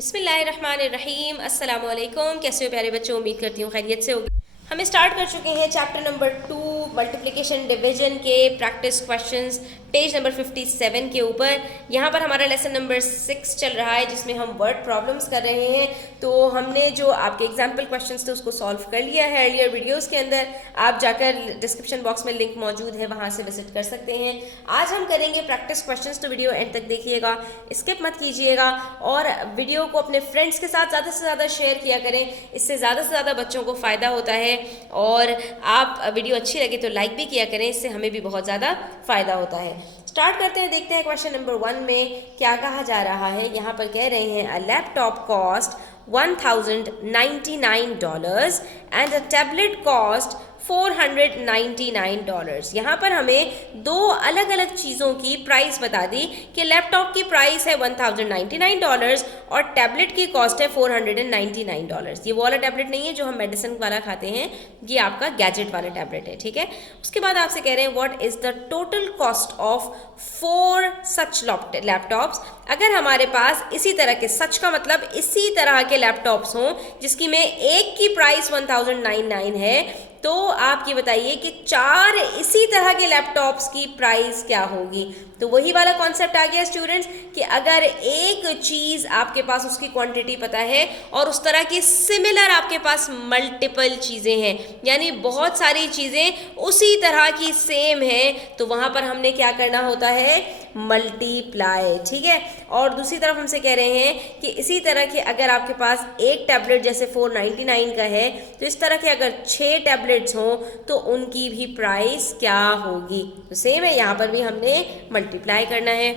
बिस्मिल्लाहिर्रहमानिर्रहीम। अस्सलाम वालेकुम। कैसे हो प्यारे बच्चों, उम्मीद करती हूँ खैरियत से होगी। हमें स्टार्ट कर चुके हैं चैप्टर नंबर 2 मल्टीप्लिकेशन डिवीजन के प्रैक्टिस क्वेश्चंस पेज नंबर 57 के ऊपर। यहाँ पर हमारा लेसन नंबर 6 चल रहा है जिसमें हम वर्ड प्रॉब्लम्स कर रहे हैं। तो हमने जो आपके एग्जाम्पल क्वेश्चंस थे उसको सॉल्व कर लिया है अर्लियर वीडियोस के अंदर। आप जाकर डिस्क्रिप्शन बॉक्स में लिंक मौजूद है, वहाँ से विजिट कर सकते हैं। आज हम करेंगे प्रैक्टिस क्वेश्चंस, तो वीडियो एंड तक देखिएगा, स्किप मत कीजिएगा और वीडियो को अपने फ्रेंड्स के साथ ज़्यादा से ज़्यादा शेयर किया करें। इससे ज़्यादा से ज़्यादा बच्चों को फ़ायदा होता है और आप वीडियो अच्छी लगे तो लाइक भी किया करें, इससे हमें भी बहुत ज़्यादा फ़ायदा होता है। स्टार्ट करते हैं, देखते हैं क्वेश्चन नंबर 1 में क्या कहा जा रहा है। यहाँ पर कह रहे हैं a laptop cost $1099 and a tablet cost $499। यहाँ पर हमें दो अलग अलग चीज़ों की प्राइस बता दी कि लैपटॉप की प्राइस है $1099 और टैबलेट की कॉस्ट है $499। ये वो वाला टैबलेट नहीं है जो हम मेडिसिन वाला खाते हैं, ये आपका गैजेट वाला टैबलेट है, ठीक है। उसके बाद आपसे कह रहे हैं what is the total cost of 4 such laptops. अगर हमारे पास इसी तरह के, सच का मतलब इसी तरह के लैपटॉप्स हों जिसकी में एक की प्राइस 1099 है, तो आप ये बताइए कि 4 इसी तरह के लैपटॉप्स की प्राइस क्या होगी। तो वही वाला कॉन्सेप्ट आ गया स्टूडेंट्स कि अगर एक चीज़ आपके पास उसकी क्वांटिटी पता है और उस तरह की सिमिलर आपके पास मल्टीपल चीज़ें हैं, यानी बहुत सारी चीज़ें उसी तरह की सेम हैं, तो वहाँ पर हमने क्या करना होता है, मल्टीप्लाई, ठीक है। और दूसरी तरफ हमसे कह रहे हैं कि इसी तरह के अगर आपके पास एक टैबलेट जैसे 499 का है, तो इस तरह के अगर 6 टैबलेट्स हों तो उनकी भी प्राइस क्या होगी। तो सेम है, यहाँ पर भी हमने मल्टीप्लाई करना है।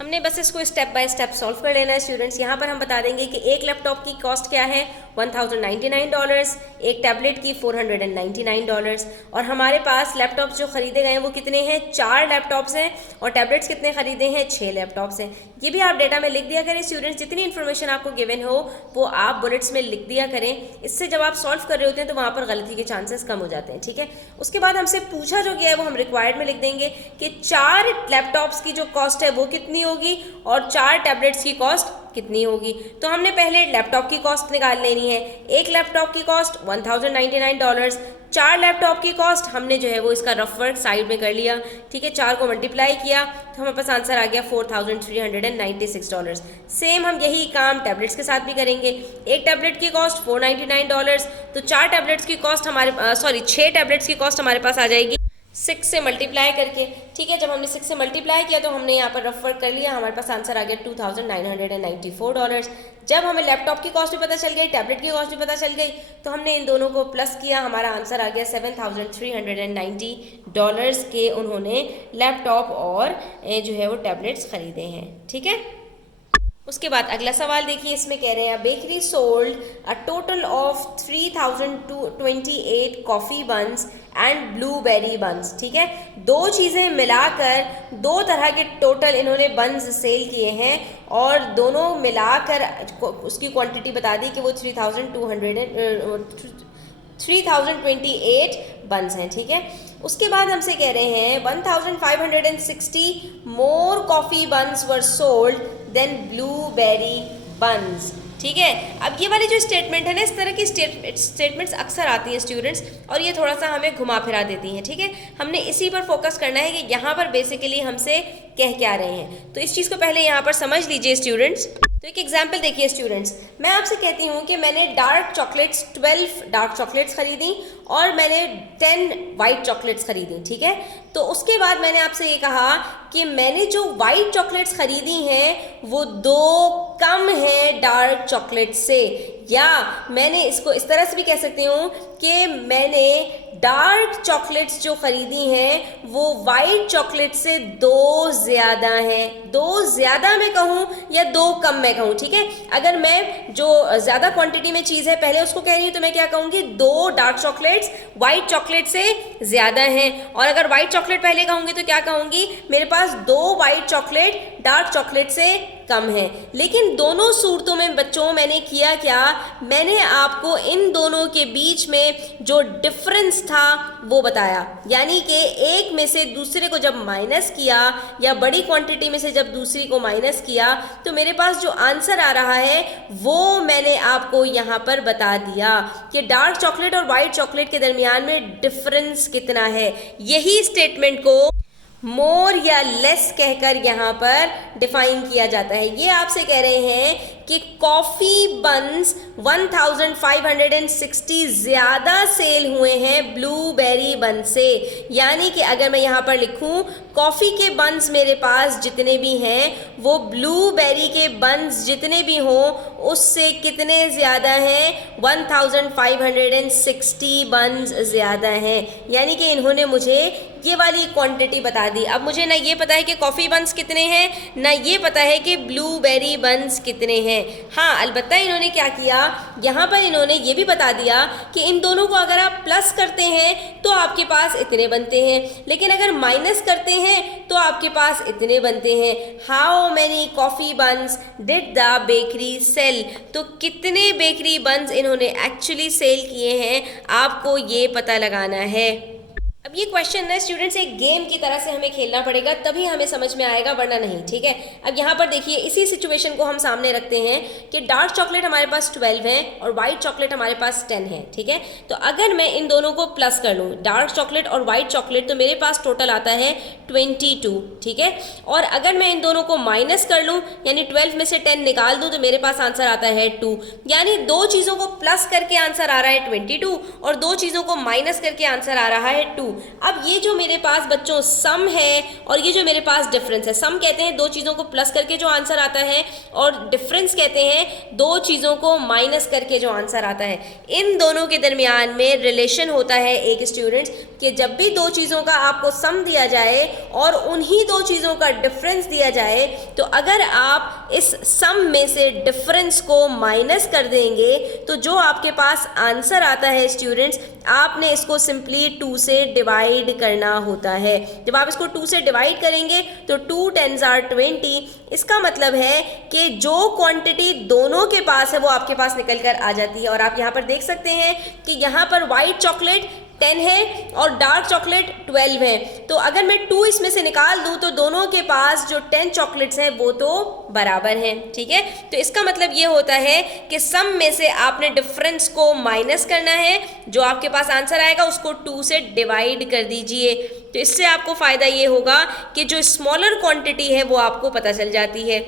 हमने बस इसको स्टेप बाय स्टेप सॉल्व कर लेना है स्टूडेंट्स। यहाँ पर हम बता देंगे कि एक लैपटॉप की कॉस्ट क्या है, $1099, एक टैबलेट की $499। और हमारे पास लैपटॉप्स जो खरीदे गए हैं वो कितने हैं, 4 लैपटॉप्स हैं, और टैबलेट्स कितने खरीदे हैं, 6 लैपटॉप्स हैं। ये भी आप डेटा में लिख दिया करें स्टूडेंट्स, जितनी इन्फॉर्मेशन आपको गिवन हो वो आप बुलेट्स में लिख दिया करें। इससे जब आप सॉल्व कर रहे होते हैं तो वहाँ पर गलती के चांसेस कम हो जाते हैं, ठीक है। उसके बाद हमसे पूछा जो गया है वो हम रिक्वायर्ड में लिख देंगे कि 4 लैपटॉप्स की जो कॉस्ट है वो कितनी होगी और 4 टैबलेट्स की कॉस्ट कितनी होगी। तो हमने पहले लैपटॉप की कॉस्ट निकाल लेनी है। एक लैपटॉप की कॉस्ट $1099, 4 लैपटॉप की कॉस्ट हमने जो है वो इसका रफ वर्क साइड में कर लिया, ठीक है। 4 को मल्टीप्लाई किया तो हमारे पास आंसर आ गया $4396। सेम हम यही काम टैबलेट्स के साथ भी करेंगे। एक टैबलेट की कॉस्ट $499, तो 4 टैबलेट्स की कॉस्ट हमारे 6 टैबलेट्स की कॉस्ट हमारे पास आ जाएगी 6 से मल्टीप्लाई करके, ठीक है। जब हमने 6 से मल्टीप्लाई किया तो हमने यहाँ पर रफ वर्क कर लिया, हमारे पास आंसर आ गया $2994। जब हमें लैपटॉप की कॉस्ट भी पता चल गई, टैबलेट की कॉस्ट भी पता चल गई, तो हमने इन दोनों को प्लस किया, हमारा आंसर आ गया $7390 के उन्होंने लैपटॉप और जो है वो टैबलेट्स खरीदे हैं, ठीक है। उसके बाद अगला सवाल देखिए, इसमें कह रहे हैं bakery sold a total of 3028 coffee buns and blueberry buns, ठीक है। दो चीज़ें मिलाकर 2 तरह के टोटल इन्होंने बन्स सेल किए हैं और दोनों मिलाकर उसकी क्वांटिटी बता दी कि वो 3028 बन्स हैं, ठीक है। उसके बाद हमसे कह रहे हैं 1560 more coffee buns were sold than blueberry buns, ठीक है। अब ये वाली जो स्टेटमेंट है ना, इस तरह की स्टेटमेंट्स अक्सर आती हैं स्टूडेंट्स और ये थोड़ा सा हमें घुमा फिरा देती हैं, ठीक है। हमने इसी पर फोकस करना है कि यहाँ पर बेसिकली हमसे कह क्या रहे हैं। तो इस चीज़ को पहले यहाँ पर समझ लीजिए स्टूडेंट्स। तो एक एग्जाम्पल देखिए स्टूडेंट्स, मैं आपसे कहती हूँ कि मैंने 12 डार्क चॉकलेट्स खरीदी और मैंने 10 वाइट चॉकलेट्स खरीदी, ठीक है। तो उसके बाद मैंने आपसे ये कहा कि मैंने जो वाइट चॉकलेट्स खरीदी हैं वो 2 कम हैं डार्क चॉकलेट से, या मैंने इसको इस तरह से भी कह सकती हूँ कि मैंने डार्क चॉकलेट्स जो खरीदी हैं वो वाइट चॉकलेट से 2 ज़्यादा हैं। 2 ज़्यादा मैं कहूँ या 2 कम मैं कहूँ, ठीक है। अगर मैं जो ज़्यादा क्वांटिटी में चीज़ है पहले उसको कह रही हूँ तो मैं क्या कहूँगी, 2 डार्क चॉकलेट्स वाइट चॉकलेट से ज़्यादा हैं। और अगर वाइट चॉकलेट पहले कहूँगी तो क्या कहूँगी, मेरे पास 2 वाइट चॉकलेट डार्क चॉकलेट से कम है। लेकिन दोनों सूरतों में बच्चों मैंने किया क्या, मैंने आपको इन दोनों के बीच में जो डिफरेंस था वो बताया, यानी कि एक में से दूसरे को जब माइनस किया या बड़ी क्वांटिटी में से जब दूसरी को माइनस किया तो मेरे पास जो आंसर आ रहा है वो मैंने आपको यहाँ पर बता दिया कि डार्क चॉकलेट और वाइट चॉकलेट के दरमियान में डिफरेंस कितना है। यही स्टेटमेंट को मोर या लेस कहकर यहाँ पर डिफाइन किया जाता है। ये आपसे कह रहे हैं कि कॉफ़ी बन्स 1560 ज़्यादा सेल हुए हैं ब्लूबेरी बन से, यानी कि अगर मैं यहाँ पर लिखूँ कॉफ़ी के बन्स मेरे पास जितने भी हैं वो ब्लूबेरी के बन्स जितने भी हों उससे कितने ज़्यादा हैं, 1560 बन्स ज़्यादा हैं, यानी कि इन्होंने मुझे ये वाली क्वांटिटी बता दी। अब मुझे ना ये पता है कि कॉफ़ी बन्स कितने हैं, ना ये पता है कि ब्लूबेरी बन्स कितने हैं। हाँ, अलबत्ता इन्होंने क्या किया, यहाँ पर इन्होंने ये भी बता दिया कि इन दोनों को अगर आप प्लस करते हैं तो आपके पास इतने बनते हैं, लेकिन अगर माइनस करते हैं तो आपके पास इतने बनते हैं। How many coffee buns did the bakery sell, तो कितने बेकरी बन्स इन्होंने एक्चुअली सेल किए हैं आपको ये पता लगाना है। अब ये क्वेश्चन ना स्टूडेंट्स एक गेम की तरह से हमें खेलना पड़ेगा, तभी हमें समझ में आएगा, वरना नहीं। ठीक है, अब यहाँ पर देखिए इसी सिचुएशन को हम सामने रखते हैं कि डार्क चॉकलेट हमारे पास 12 है और वाइट चॉकलेट हमारे पास 10 है। ठीक है, तो अगर मैं इन दोनों को प्लस कर लूँ, डार्क चॉकलेट और वाइट चॉकलेट, तो मेरे पास टोटल आता है 22। ठीक है, और अगर मैं इन दोनों को माइनस कर लूँ यानी 12 में से 10 निकाल दूँ तो मेरे पास आंसर आता है 2, यानी दो चीज़ों को प्लस करके आंसर आ रहा है 22 और दो चीज़ों को माइनस करके आंसर आ रहा है 2। अब ये जो मेरे पास बच्चों सम है और ये जो मेरे पास डिफरेंस है, सम कहते हैं दो चीज़ों को प्लस करके जो आंसर आता है और डिफरेंस कहते हैं दो चीज़ों को माइनस करके जो आंसर आता है। इन दोनों के दरमियान में रिलेशन होता है एक स्टूडेंट्स कि जब भी दो चीज़ों का आपको सम दिया जाए और उन्हीं दो चीज़ों का डिफरेंस दिया जाए तो अगर आप इस सम में से डिफरेंस को माइनस कर देंगे तो जो आपके पास आंसर आता है स्टूडेंट्स, आपने इसको सिंपली 2 से डिवाइड करना होता है। जब आप इसको 2 से डिवाइड करेंगे तो 2 10s are 20। इसका मतलब है कि जो क्वांटिटी दोनों के पास है वो आपके पास निकल कर आ जाती है। और आप यहाँ पर देख सकते हैं कि यहाँ पर वाइट चॉकलेट 10 है और डार्क चॉकलेट 12 है, तो अगर मैं 2 इसमें से निकाल दूं तो दोनों के पास जो 10 चॉकलेट्स हैं वो तो बराबर हैं। ठीक है, तो इसका मतलब ये होता है कि सम में से आपने डिफरेंस को माइनस करना है, जो आपके पास आंसर आएगा उसको 2 से डिवाइड कर दीजिए। तो इससे आपको फ़ायदा ये होगा कि जो स्मॉलर क्वांटिटी है वो आपको पता चल जाती है।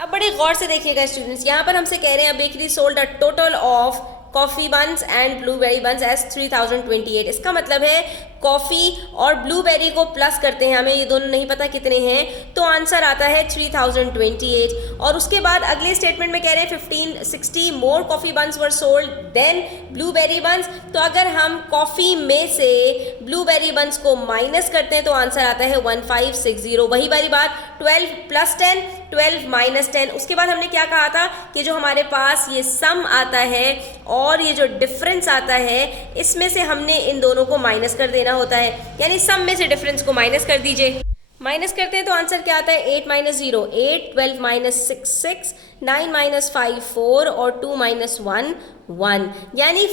अब बड़े गौर से देखिएगा स्टूडेंट्स, यहाँ पर हमसे कह रहे हैं bakery sold a total of coffee buns and blueberry buns as 3028। इसका मतलब है कॉफ़ी और ब्लूबेरी को प्लस करते हैं, हमें ये दोनों नहीं पता कितने हैं, तो आंसर आता है 3028। और उसके बाद अगले स्टेटमेंट में कह रहे हैं 1560 more coffee buns were sold than blueberry buns. तो अगर हम कॉफ़ी में से ब्लूबेरी बन्स को माइनस करते हैं तो आंसर आता है 1560। वही वाली बात, 12 + 10 12 - 10। उसके बाद हमने क्या कहा था कि जो हमारे पास ये सम आता है और ये जो डिफरेंस आता है इसमें से हमने इन दोनों को माइनस कर देना होता है, यानी सम में से डिफरेंस को माइनस कर दीजिए। माइनस करते हैं तो आंसर क्या आता है 8 - 0 8, 12 - 6 6, 9 - 5 4 और 2 - 1 1, यानी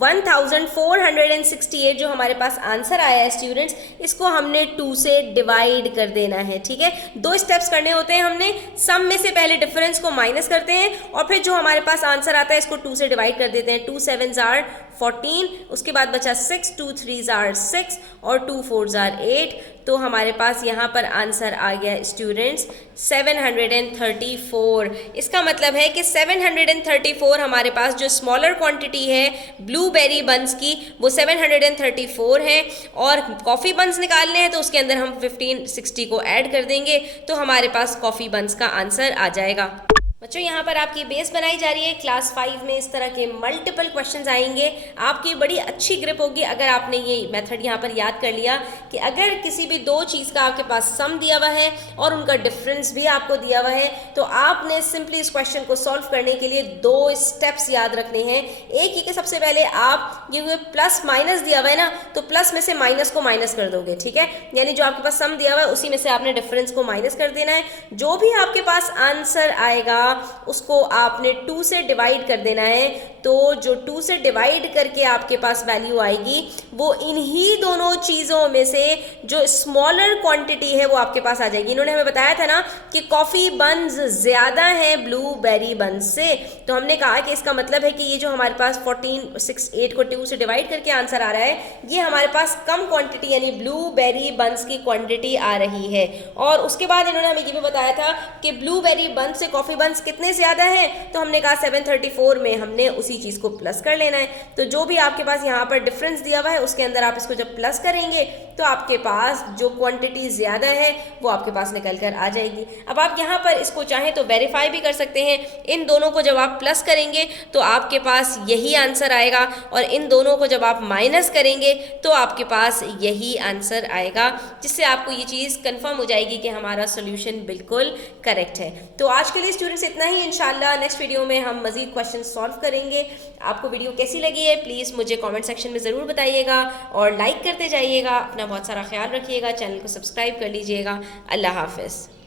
1468 जो हमारे पास आंसर आया है स्टूडेंट्स, इसको हमने 2 से डिवाइड कर देना है। ठीक है, 2 स्टेप्स करने होते हैं हमने, सम में से पहले डिफरेंस को माइनस करते हैं और फिर जो हमारे पास आंसर आता है इसको 2 से डिवाइड कर देते हैं। 2 7s are 14, उसके बाद बचा 6, 2 3s are 6 और 2 4s are 8। तो हमारे पास यहाँ पर आंसर आ गया स्टूडेंट्स 734। इसका मतलब है कि 734 हमारे पास जो स्मॉलर क्वांटिटी है ब्लूबेरी बन्स की वो 734 है, और कॉफ़ी बन्स निकालने हैं तो उसके अंदर हम 1560 को ऐड कर देंगे तो हमारे पास कॉफ़ी बन्स का आंसर आ जाएगा। बच्चों यहाँ पर आपकी बेस बनाई जा रही है। क्लास 5 में इस तरह के मल्टीपल क्वेश्चंस आएंगे, आपकी बड़ी अच्छी ग्रिप होगी अगर आपने ये मेथड यहाँ पर याद कर लिया कि अगर किसी भी दो चीज़ का आपके पास सम दिया हुआ है और उनका डिफरेंस भी आपको दिया हुआ है, तो आपने सिंपली इस क्वेश्चन को सॉल्व करने के लिए दो स्टेप्स याद रखने हैं। एक ही कि सबसे पहले आप ये प्लस माइनस दिया हुआ है ना, तो प्लस में से माइनस को माइनस कर दोगे, ठीक है, यानी जो आपके पास सम दिया हुआ है उसी में से आपने डिफरेंस को माइनस कर देना है। जो भी आपके पास आंसर आएगा उसको आपने 2 से डिवाइड कर देना है। तो जो 2 से डिवाइड करके आपके पास वैल्यू आएगी वो इन्हीं दोनों चीज़ों में से जो स्मॉलर क्वांटिटी है वो आपके पास आ जाएगी। इन्होंने हमें बताया था ना कि कॉफ़ी बन्स ज़्यादा है ब्लूबेरी बन्स से, तो हमने कहा कि इसका मतलब है कि ये जो हमारे पास 1468 को 2 से डिवाइड करके आंसर आ रहा है, ये हमारे पास कम क्वांटिटी यानी ब्लूबेरी बन्स की क्वांटिटी आ रही है। और उसके बाद इन्होंने हमें ये भी बताया था कि ब्लूबेरी बन्स से कॉफ़ी बन्स कितने ज़्यादा हैं, तो हमने कहा 734 में हमने उसी चीज़ को प्लस कर लेना है। तो जो भी आपके पास यहाँ पर डिफरेंस दिया हुआ है उसके अंदर आप इसको जब प्लस करेंगे तो आपके पास जो क्वांटिटी ज़्यादा है वो आपके पास निकल कर आ जाएगी। अब आप यहाँ पर इसको चाहें तो वेरीफाई भी कर सकते हैं। इन दोनों को जब आप प्लस करेंगे तो आपके पास यही आंसर आएगा, और इन दोनों को जब आप माइनस करेंगे तो आपके पास यही आंसर आएगा, जिससे आपको ये चीज़ कंफर्म हो जाएगी कि हमारा सोल्यूशन बिल्कुल करेक्ट है। तो आज के लिए स्टूडेंट्स इतना ही। इंशाल्लाह नेक्स्ट वीडियो में हम मज़ीद क्वेश्चन सॉल्व करेंगे। आपको वीडियो कैसी लगी है प्लीज़ मुझे कमेंट सेक्शन में ज़रूर बताइएगा, और लाइक करते जाइएगा। अपना बहुत सारा ख्याल रखिएगा, चैनल को सब्सक्राइब कर लीजिएगा। अल्लाह हाफ़िज़।